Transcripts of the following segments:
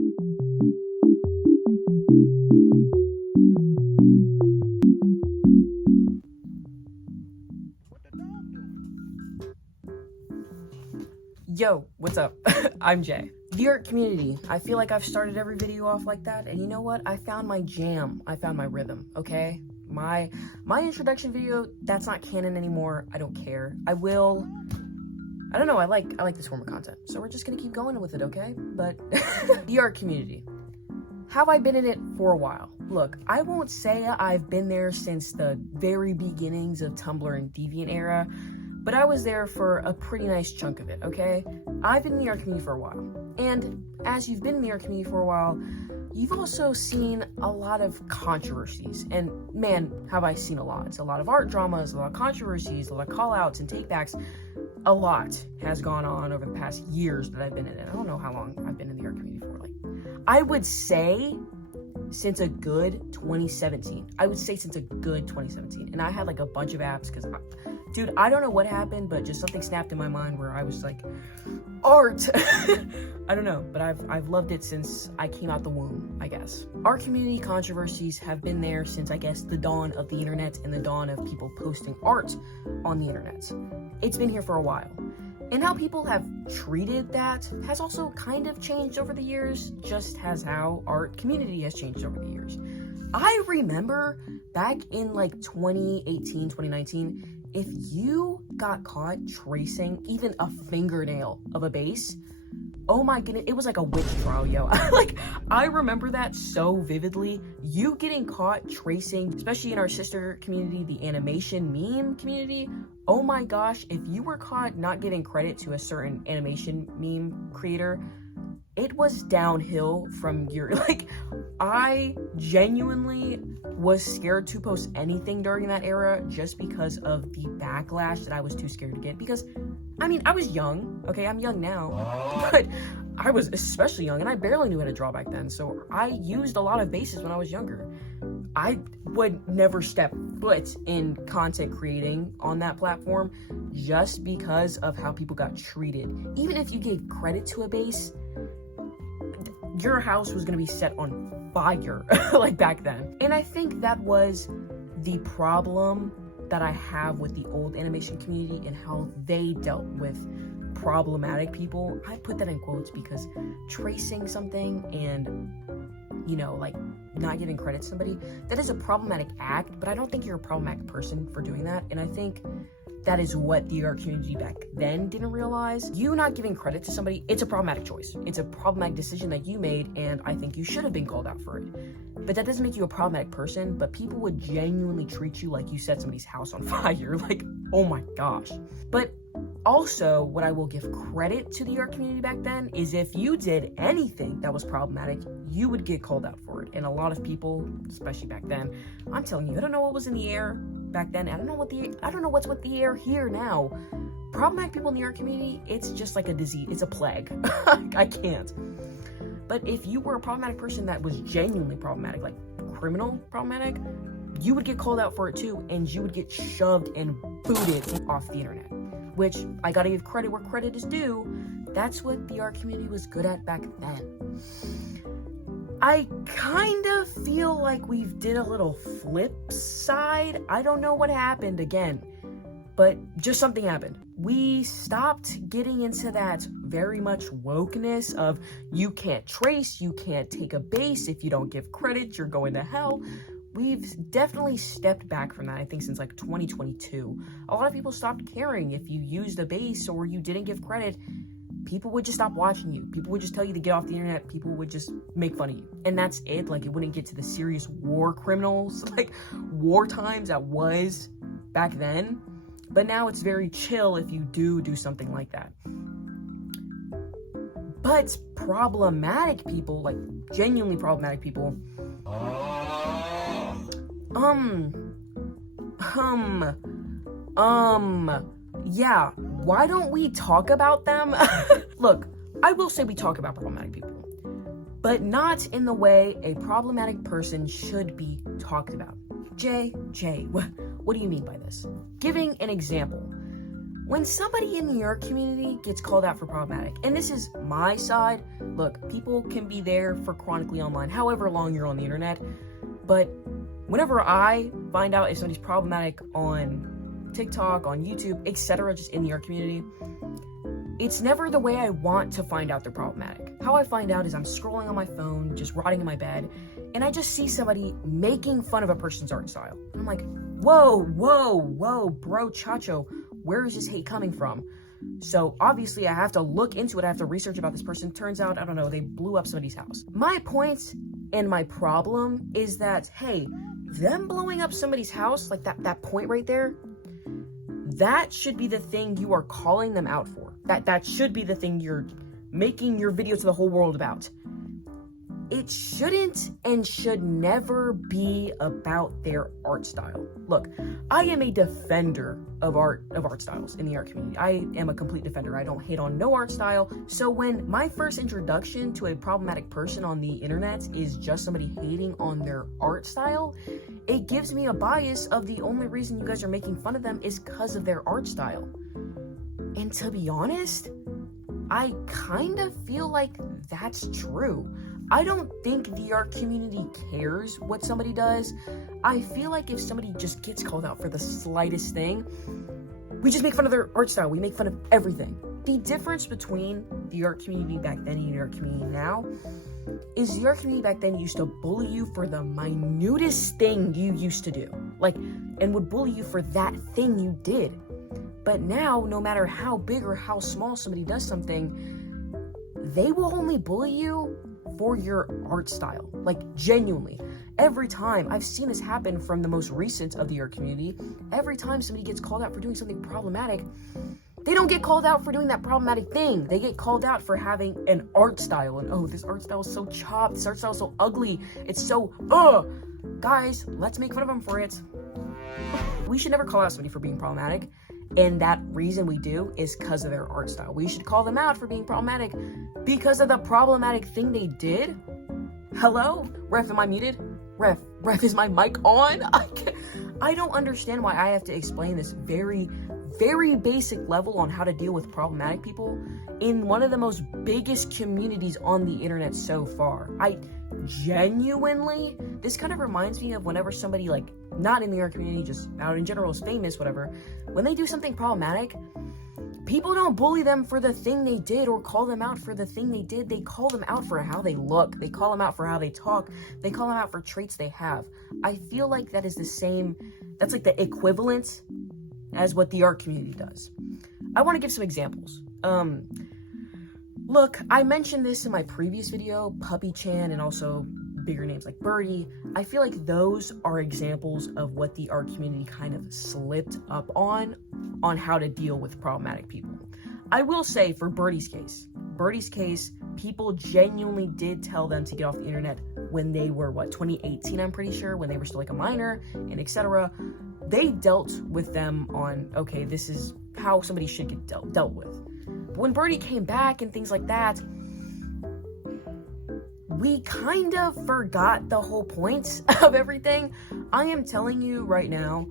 Yo, what's up? I'm Jay. The art community. I feel like I've started every video off like that, and you know what? I found my jam. I found my rhythm, okay? My introduction video, that's not canon anymore. I don't care. I don't know, I like this form of content, so we're just gonna keep going with it, okay? But the art community. Have I been in it for a while? Look, I won't say I've been there since the very beginnings of Tumblr and Deviant era, but I was there for a pretty nice chunk of it, okay? I've been in the art community for a while. And as you've been in the art community for a while, you've also seen a lot of controversies. And man, have I seen a lot. It's a lot of art dramas, a lot of controversies, a lot of call-outs and take-backs. A lot has gone on over the past years that I've been in it. I don't know how long I've been in the art community for. I would say since a good 2017. And I had like a bunch of apps because, dude, I don't know what happened, but just something snapped in my mind where I was like, art. I don't know, but I've loved it since I came out the womb, I guess. Art community controversies have been there since, I guess, the dawn of the internet and the dawn of people posting art on the internet. It's been here for a while. And how people have treated that has also kind of changed over the years, just as how art community has changed over the years. I remember back in like 2018, 2019, if you got caught tracing even a fingernail of a base, oh my goodness, it was like a witch trial, yo. I remember that so vividly. You getting caught tracing, especially in our sister community, the animation meme community. Oh my gosh, if you were caught not giving credit to a certain animation meme creator, it was downhill from your, I genuinely was scared to post anything during that era just because of the backlash that I was too scared to get. Because, I mean, I was young, okay, I'm young now, but I was especially young and I barely knew how to draw back then, so I used a lot of bases when I was younger. I would never step foot in content creating on that platform just because of how people got treated. Even if you gave credit to a base, your house was gonna be set on fire, like back then. And I think that was the problem that I have with the old animation community and how they dealt with problematic people. I put that in quotes because tracing something and, you know, like not giving credit to somebody, that is a problematic act, but I don't think you're a problematic person for doing that. And I think that is what the art community back then didn't realize. You not giving credit to somebody, it's a problematic choice. It's a problematic decision that you made, and I think you should have been called out for it. But that doesn't make you a problematic person, but people would genuinely treat you like you set somebody's house on fire. Like, oh my gosh. But also, what I will give credit to the art community back then is if you did anything that was problematic, you would get called out for it. And a lot of people, especially back then, I'm telling you, I don't know what was in the air back then. I don't know what's with the air here now. Problematic people in the art community, it's just like a disease. It's a plague. I can't. But if you were a problematic person that was genuinely problematic, like criminal problematic, you would get called out for it too, and you would get shoved and booted off the internet. Which, I gotta give credit where credit is due, that's what the art community was good at back then. I kind of feel like we did a little flip side. I don't know what happened again, but just something happened. We stopped getting into that very much wokeness of you can't trace, you can't take a base, if you don't give credit, you're going to hell. We've definitely stepped back from that, I think, since like 2022. A lot of people stopped caring if you used a base or you didn't give credit. People would just stop watching you. People would just tell you to get off the internet. People would just make fun of you. And that's it. Like, it wouldn't get to the serious war criminals, like war times that was back then. But now it's very chill if you do something like that. But problematic people, like genuinely problematic people, yeah, why don't we talk about them? Look, I will say we talk about problematic people, but not in the way a problematic person should be talked about. Jay, what do you mean by this? Giving an example. When somebody in the art community gets called out for problematic, and this is my side, look, people can be there for chronically online, however long you're on the internet, but whenever I find out if somebody's problematic on TikTok, on YouTube, etc., just in the art community, it's never the way I want to find out they're problematic. How I find out is I'm scrolling on my phone, just rotting in my bed, and I just see somebody making fun of a person's art style. And I'm like, whoa, bro, chacho, where is this hate coming from? So obviously I have to look into it, I have to research about this person. Turns out, I don't know, they blew up somebody's house. My point and my problem is that, hey, them blowing up somebody's house, like that point right there, that should be the thing you are calling them out for. That should be the thing you're making your video to the whole world about. It shouldn't and should never be about their art style. Look, I am a defender of art styles in the art community. I am a complete defender. I don't hate on no art style. So when my first introduction to a problematic person on the internet is just somebody hating on their art style, it gives me a bias of the only reason you guys are making fun of them is because of their art style. And to be honest, I kind of feel like that's true. I don't think the art community cares what somebody does. I feel like if somebody just gets called out for the slightest thing, we just make fun of their art style. We make fun of everything. The difference between the art community back then and the art community now is the art community back then used to bully you for the minutest thing you used to do. And would bully you for that thing you did. But now, no matter how big or how small somebody does something, they will only bully you for your art style. Genuinely. Every time, I've seen this happen from the most recent of the art community, every time somebody gets called out for doing something problematic, they don't get called out for doing that problematic thing. They get called out for having an art style. And oh, this art style is so chopped, this art style is so ugly, it's so, guys, let's make fun of them for it. We should never call out somebody for being problematic. And that reason we do is because of their art style. We should call them out for being problematic because of the problematic thing they did. Hello? Ref, am I muted? Ref, is my mic on? I don't understand why I have to explain this very, very basic level on how to deal with problematic people in one of the most biggest communities on the internet so far. I genuinely, this kind of reminds me of whenever somebody, not in the art community, just out in general, is famous, whatever, when they do something problematic, people don't bully them for the thing they did or call them out for the thing they did. They call them out for how they look. They call them out for how they talk. They call them out for traits they have. I feel like that is the same, that's like the equivalent as what the art community does. I want to give some examples. Look, I mentioned this in my previous video, PuppyChan, and also bigger names like Birdie. I feel like those are examples of what the art community kind of slipped up on how to deal with problematic people. I will say for Birdie's case, people genuinely did tell them to get off the internet when they were, 2018, I'm pretty sure, when they were still a minor, and etc. They dealt with them on, okay, this is how somebody should get dealt with. But when Birdie came back and things like that, we kind of forgot the whole point of everything. I am telling you right now,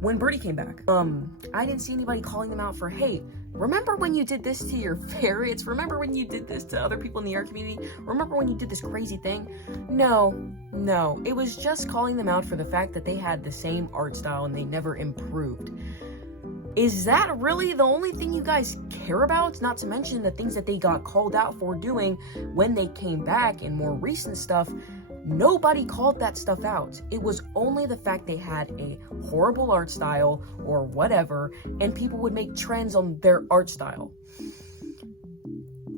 when Birdie came back, I didn't see anybody calling them out for, hey, remember when you did this to your ferrets? Remember when you did this to other people in the art community? Remember when you did this crazy thing? No. It was just calling them out for the fact that they had the same art style and they never improved. Is that really the only thing you guys care about? Not to mention the things that they got called out for doing when they came back and more recent stuff. Nobody called that stuff out. It was only the fact they had a horrible art style or whatever, and people would make trends on their art style.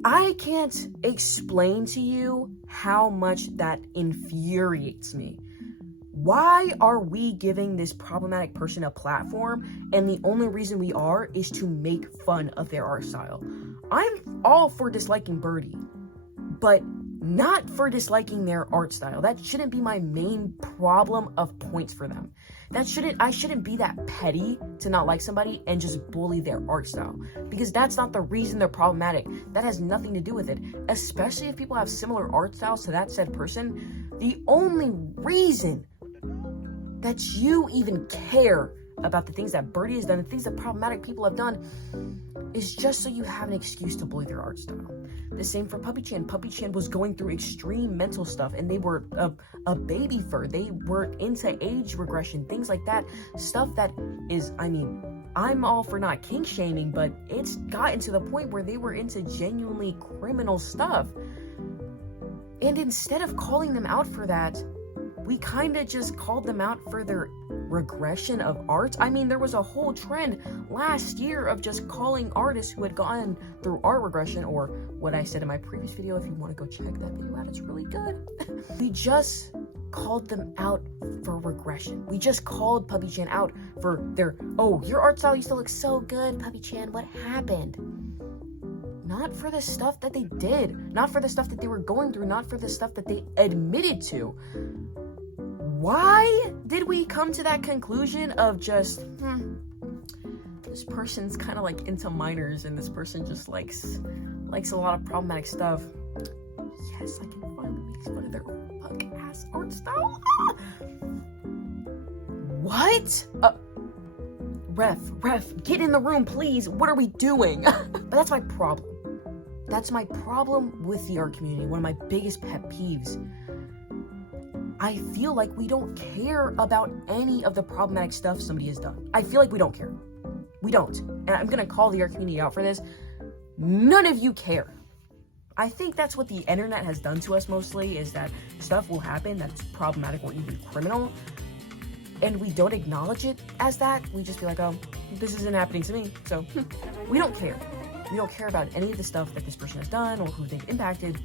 I can't explain to you how much that infuriates me. Why are we giving this problematic person a platform, and the only reason we are is to make fun of their art style? I'm all for disliking Birdie, but not for disliking their art style. That shouldn't be my main problem of points for them. I shouldn't be that petty to not like somebody and just bully their art style, because that's not the reason they're problematic. That has nothing to do with it, especially if people have similar art styles to that said person. The only reason that you even care about the things that Birdie has done, the things that problematic people have done, is just so you have an excuse to bully their art style. The same for PuppyChan. PuppyChan was going through extreme mental stuff, and they were a baby fur. They were into age regression, things like that. Stuff that is, I mean, I'm all for not kink shaming, but it's gotten to the point where they were into genuinely criminal stuff. And instead of calling them out for that, we kind of just called them out for their regression of art. I mean, there was a whole trend last year of just calling artists who had gone through art regression, or what I said in my previous video, if you want to go check that video out, it's really good. We just called them out for regression. We just called PuppyChan out for their, oh, your art style used to look so good, PuppyChan, what happened? Not for the stuff that they did, not for the stuff that they were going through, not for the stuff that they admitted to. Why did we come to that conclusion of just, this person's kind of like into minors, and this person just likes a lot of problematic stuff? Yes, I can finally make fun of their punk ass art style. What? Ref, get in the room, please. What are we doing? But that's my problem. That's my problem with the art community. One of my biggest pet peeves. I feel like we don't care about any of the problematic stuff somebody has done. I feel like we don't care. We don't. And I'm gonna call the art community out for this. None of you care. I think that's what the internet has done to us mostly, is that stuff will happen that's problematic or even criminal, and we don't acknowledge it as that. We just be like, oh, this isn't happening to me, so we don't care. We don't care about any of the stuff that this person has done or who they've impacted,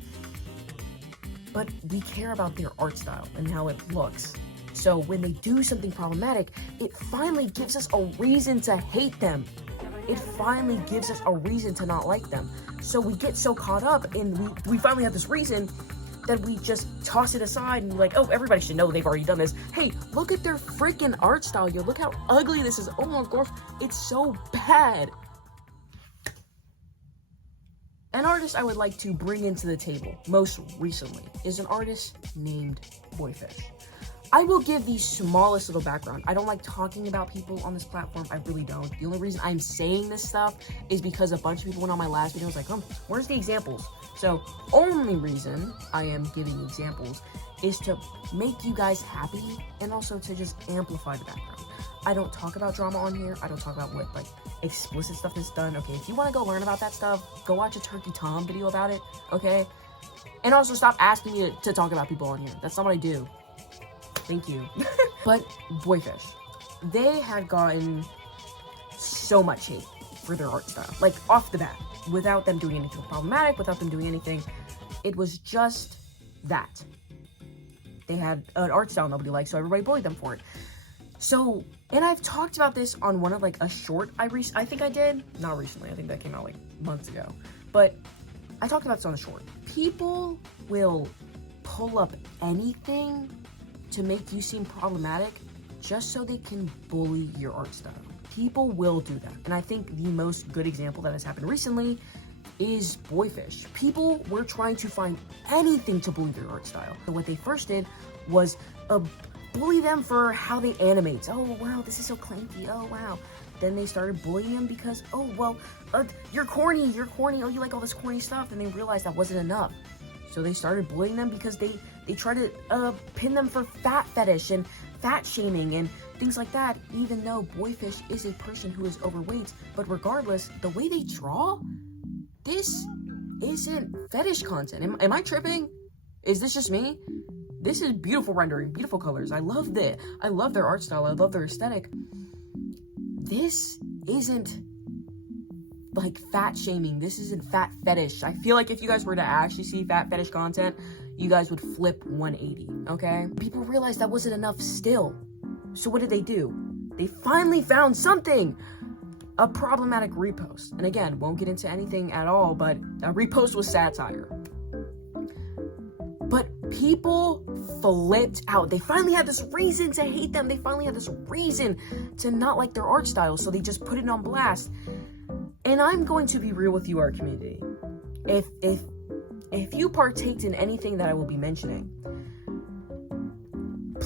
but we care about their art style and how it looks. So when they do something problematic, it finally gives us a reason to hate them. It finally gives us a reason to not like them. So we get so caught up, and we finally have this reason that we just toss it aside and be like, oh, everybody should know they've already done this. Hey, look at their freaking art style. Yo, look how ugly this is. Oh my gosh, it's so bad. An artist I would like to bring into the table most recently is an artist named Boyfish. I will give the smallest little background. I don't like talking about people on this platform. I really don't. The only reason I'm saying this stuff is because a bunch of people went on my last video and was like, where's the examples? So only reason I am giving examples is to make you guys happy and also to just amplify the background. I don't talk about drama on here. I don't talk about what like explicit stuff is done. Okay, if you want to go learn about that stuff, go watch a Turkey Tom video about it, okay? And also stop asking me to talk about people on here. That's not what I do. Thank you. But Boyfish, they had gotten so much hate for their art style, like off the bat, without them doing anything problematic, without them doing anything. It was just that. They had an art style nobody liked, so everybody bullied them for it. So, and I've talked about this on one of like a short I think I did, not recently, I think that came out like months ago, but I talked about this on a short. People will pull up anything to make you seem problematic just so they can bully your art style. People will do that. And I think the most good example that has happened recently is Boyfish. People were trying to find anything to bully their art style. So what they first did was bully them for how they animate. Oh, wow, this is so clanky. Oh, wow. Then they started bullying them because, oh, well, you're corny. Oh, you like all this corny stuff. And they realized that wasn't enough. So they started bullying them because they tried to pin them for fat fetish and fat shaming and things like that, even though Boyfish is a person who is overweight. But regardless, the way they draw, this isn't fetish content. Am I tripping? Is this just me? This is beautiful rendering, beautiful colors. I love their art style. I love their aesthetic. This isn't like fat shaming. This isn't fat fetish. I feel like if you guys were to actually see fat fetish content, you guys would flip 180, okay? People realized that wasn't enough still. So what did they do? They finally found something. A problematic repost. And again, won't get into anything at all, but a repost was satire. But people flipped out. They finally had this reason to hate them. They finally had this reason to not like their art style. So they just put it on blast. And I'm going to be real with you, art community. If you partaked in anything that I will be mentioning,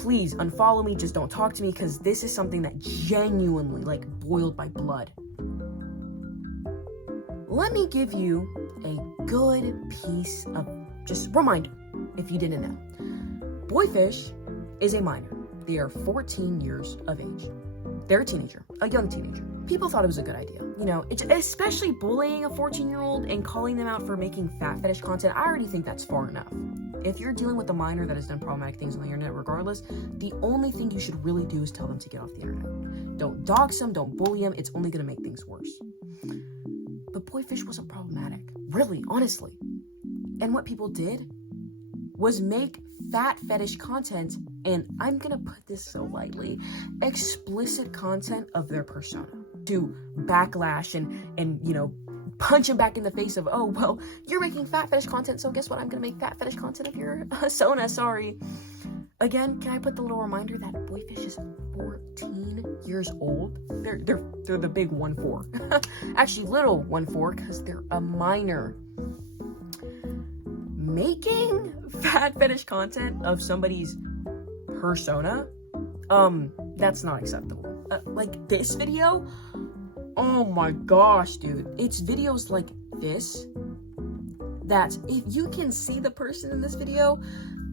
please unfollow me, just don't talk to me, because this is something that genuinely, like, boiled my blood. Let me give you a good piece of just reminder, if you didn't know. Boyfish is a minor. They are 14 years of age. They're a teenager, a young teenager. People thought it was a good idea. You know, especially bullying a 14-year-old and calling them out for making fat fetish content. I already think that's far enough. If you're dealing with a minor that has done problematic things on the internet regardless, the only thing you should really do is tell them to get off the internet. Don't dox them, don't bully them. It's only gonna make things worse. But Boyfish wasn't problematic, really, honestly. And what people did was make fat fetish content, and I'm gonna put this so lightly, explicit content of their persona to backlash and you know, punch him back in the face of, oh, well, you're making fat fetish content, so guess what? I'm gonna make fat fetish content of your persona, sorry. Again, can I put the little reminder that Boyfish is 14 years old? They're the big 1-4. Actually, little 1-4, because they're a minor. Making fat fetish content of somebody's persona, that's not acceptable. Like this video, oh my gosh, dude. It's videos like this that, if you can see the person in this video,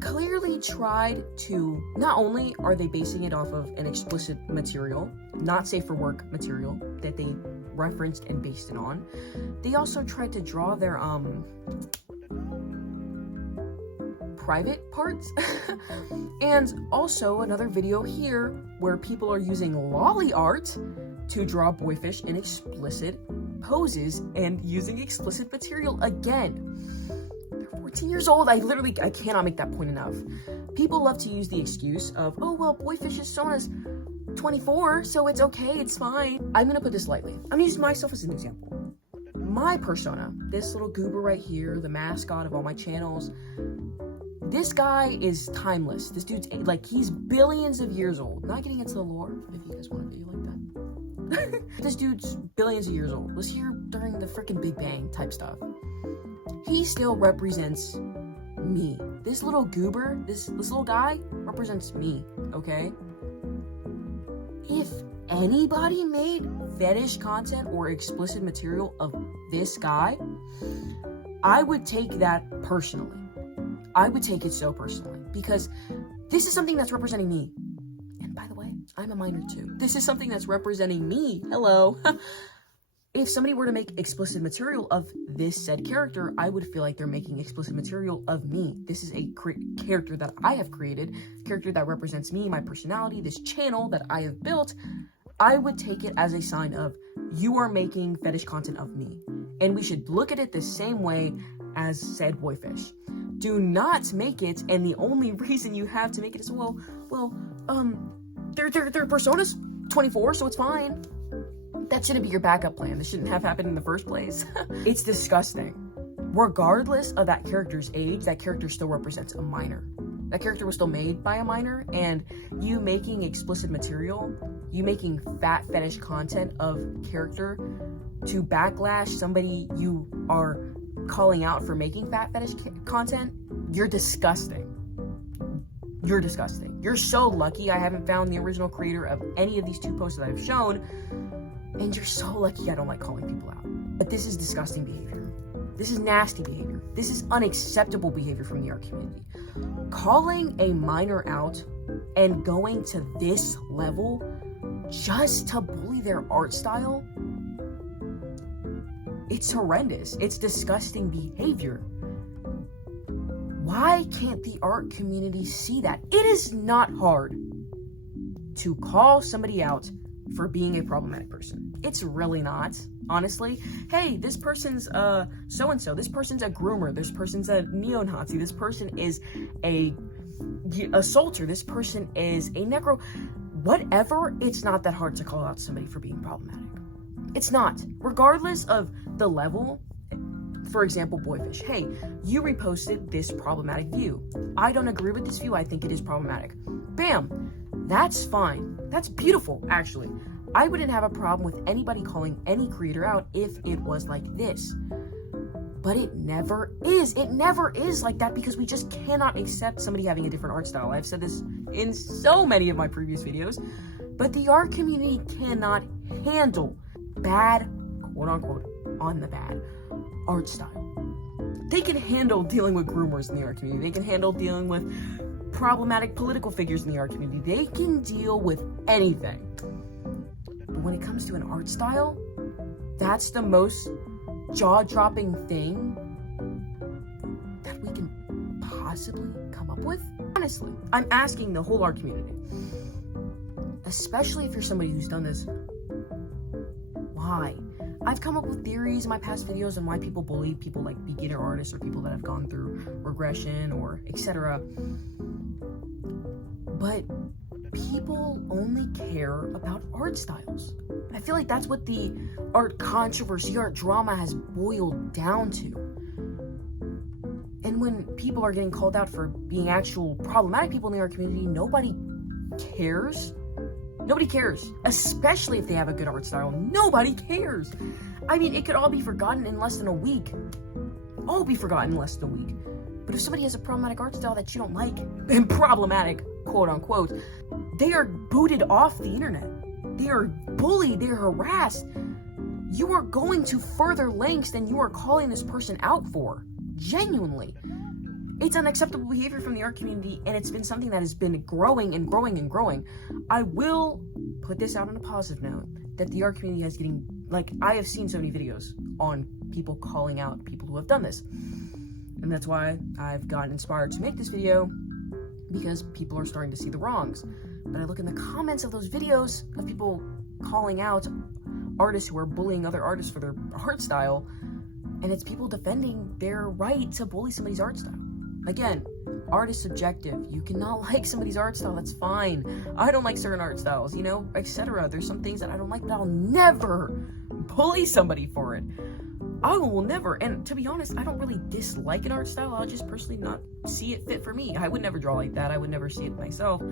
clearly tried to, not only are they basing it off of an explicit material, not safe for work material that they referenced and based it on, they also tried to draw their private parts. And also another video here where people are using lolly art to draw Boyfish in explicit poses and using explicit material again. 14 years old, I cannot make that point enough. People love to use the excuse of, oh, well, Boyfish is shown as 24, so it's okay, it's fine. I'm gonna put this lightly. I'm gonna use myself as an example. My persona, this little goober right here, the mascot of all my channels, this guy is timeless. This dude's, like, he's billions of years old. Not getting into the lore, if you guys want a video like that. This dude's billions of years old. Was here during the freaking Big Bang type stuff. He still represents me. This little goober, this little guy represents me, okay? If anybody made fetish content or explicit material of this guy, I would take that personally. I would take it so personally, because this is something that's representing me. And by the way, I'm a minor too. This is something that's representing me. Hello. If somebody were to make explicit material of this said character, I would feel like they're making explicit material of me. This is a character that I have created, character that represents me, my personality, this channel that I have built. I would take it as a sign of, you are making fetish content of me. And we should look at it the same way as said Boyfish. Do not make it, and the only reason you have to make it is, their persona's 24, so it's fine. That shouldn't be your backup plan. This shouldn't have happened in the first place. It's disgusting. Regardless of that character's age, that character still represents a minor. That character was still made by a minor, and you making explicit material, you making fat fetish content of character to backlash somebody you are calling out for making fat fetish content, you're disgusting. You're disgusting. You're so lucky I haven't found the original creator of any of these two posts that I've shown, and you're so lucky I don't like calling people out. But this is disgusting behavior. This is nasty behavior. This is unacceptable behavior from the art community. Calling a minor out and going to this level just to bully their art style, it's horrendous. It's disgusting behavior. Why can't the art community see that? It is not hard to call somebody out for being a problematic person. It's really not, honestly. Hey, this person's so-and-so. This person's a groomer. This person's a neo-Nazi. This person is a assaulter. This person is a necro. Whatever, it's not that hard to call out somebody for being problematic. It's not. Regardless of the level, for example, Boyfish. Hey, you reposted this problematic view. I don't agree with this view. I think it is problematic. Bam. That's fine. That's beautiful, actually. I wouldn't have a problem with anybody calling any creator out if it was like this. But it never is. It never is like that because we just cannot accept somebody having a different art style. I've said this in so many of my previous videos, but the art community cannot handle bad, quote unquote, on the bad art style. They can handle dealing with groomers in the art community. They can handle dealing with problematic political figures in the art community. They can deal with anything. But when it comes to an art style, that's the most jaw-dropping thing that we can possibly come up with. Honestly, I'm asking the whole art community, especially if you're somebody who's done this, why? I've come up with theories in my past videos on why people bully people like beginner artists or people that have gone through regression or etc. But people only care about art styles. And I feel like that's what the art controversy, art drama has boiled down to. And when people are getting called out for being actual problematic people in the art community, nobody cares. Nobody cares, especially if they have a good art style. Nobody cares. I mean, it could all be forgotten in less than a week. All be forgotten in less than a week. But if somebody has a problematic art style that you don't like, and problematic, quote unquote, they are booted off the internet. They are bullied, they're harassed. You are going to further lengths than you are calling this person out for. Genuinely. It's unacceptable behavior from the art community, and it's been something that has been growing and growing and growing. I will put this out on a positive note, that the art community is getting, like, I have seen so many videos on people calling out people who have done this. And that's why I've gotten inspired to make this video, because people are starting to see the wrongs. But I look in the comments of those videos of people calling out artists who are bullying other artists for their art style, and it's people defending their right to bully somebody's art style. Again, art is subjective. You cannot like somebody's art style, that's fine. I don't like certain art styles, you know, etc. There's some things that I don't like, but I'll never bully somebody for it. I will never, and to be honest, I don't really dislike an art style. I'll just personally not see it fit for me. I would never draw like that. I would never see it myself.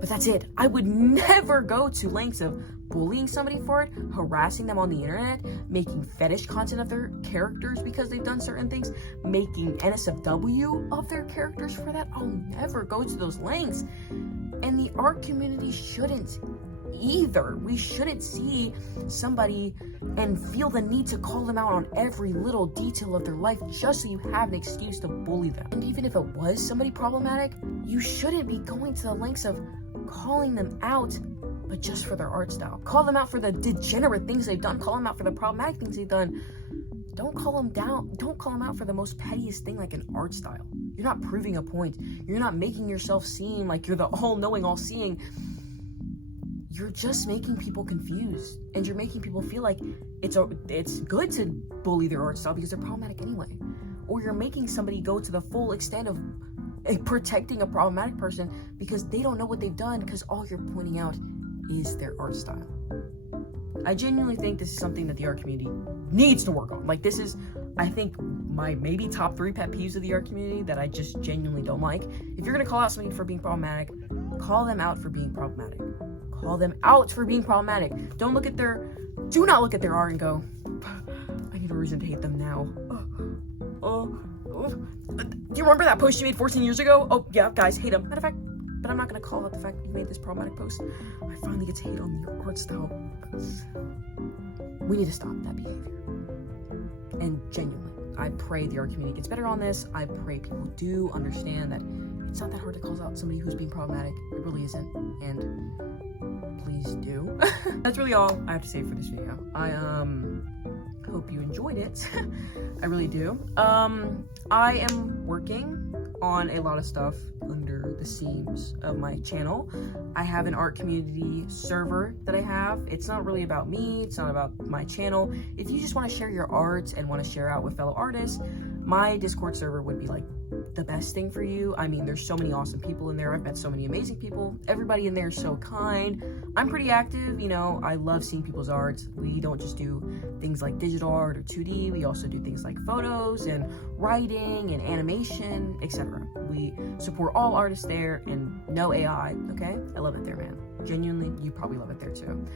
But that's it. I would never go to lengths of bullying somebody for it, harassing them on the internet, making fetish content of their characters because they've done certain things, making NSFW of their characters for that. I'll never go to those lengths. And the art community shouldn't either. We shouldn't see somebody and feel the need to call them out on every little detail of their life just so you have an excuse to bully them. And even if it was somebody problematic, you shouldn't be going to the lengths of calling them out, but just for their art style. Call them out for the degenerate things they've done. Call them out for the problematic things they've done. Don't call them down. Don't call them out for the most pettiest thing like an art style. You're not proving a point. You're not making yourself seem like you're the all-knowing, all-seeing. You're just making people confused, and you're making people feel like it's good to bully their art style because they're problematic anyway. Or you're making somebody go to the full extent of protecting a problematic person because they don't know what they've done, because all you're pointing out is their art style. I genuinely think this is something that the art community needs to work on. Like, this is, I think, my maybe top 3 pet peeves of the art community that I just genuinely don't like. If you're gonna call out somebody for being problematic, call them out for being problematic. Call them out for being problematic. Do not look at their art and go, I need a reason to hate them now. Do you remember that post you made 14 years ago? Oh, yeah, guys, hate him. Matter of fact, but I'm not going to call out the fact that you made this problematic post. I finally get to hate on your art style. We need to stop that behavior. And genuinely, I pray the art community gets better on this. I pray people do understand that it's not that hard to call out somebody who's being problematic. It really isn't. And please do. That's really all I have to say for this video. I hope you enjoyed it. I really do. I am working on a lot of stuff under the scenes of my channel. I have an art community server that I have. It's not really about me. It's not about my channel. If you just want to share your art and want to share out with fellow artists, my Discord server would be like the best thing for you. I mean, there's so many awesome people in there. I've met so many amazing people. Everybody in there is so kind. I'm pretty active, you know. I love seeing people's art. We don't just do things like digital art or 2D. We also do things like photos and writing and animation, etc. We support all artists there and no AI, okay? I love it there, man. Genuinely, you probably love it there too.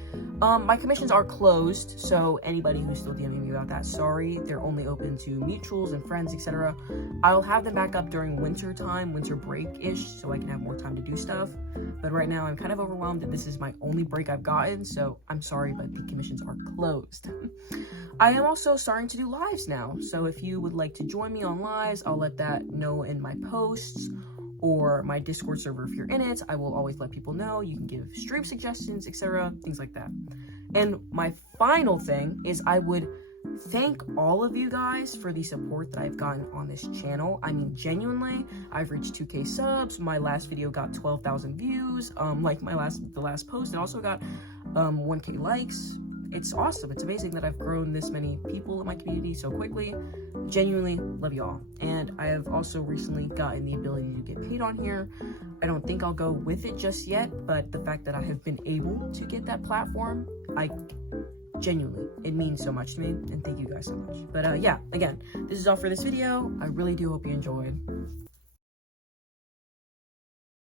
My commissions are closed, so anybody who's still DMing me about that, sorry. They're only open to mutuals and friends, etc. I'll have them back up during winter time, winter break-ish, so I can have more time to do stuff. But right now, I'm kind of overwhelmed that this is my only break I've gotten, so I'm sorry, but the commissions are closed. I am also starting to do lives now, so if you would like to join me on lives, I'll let that know in my posts or my Discord server if you're in it. I will always let people know. You can give stream suggestions, etc., things like that. And my final thing is I would thank all of you guys for the support that I've gotten on this channel. I mean, genuinely, I've reached 2K subs. My last video got 12,000 views. Like the last post, it also got 1K likes. It's awesome. It's amazing that I've grown this many people in my community so quickly. Genuinely love y'all. And I have also recently gotten the ability to get paid on here. I don't think I'll go with it just yet, but the fact that I have been able to get that platform, genuinely, it means so much to me, and thank you guys so much. But yeah, again, this is all for this video. I really do hope you enjoyed.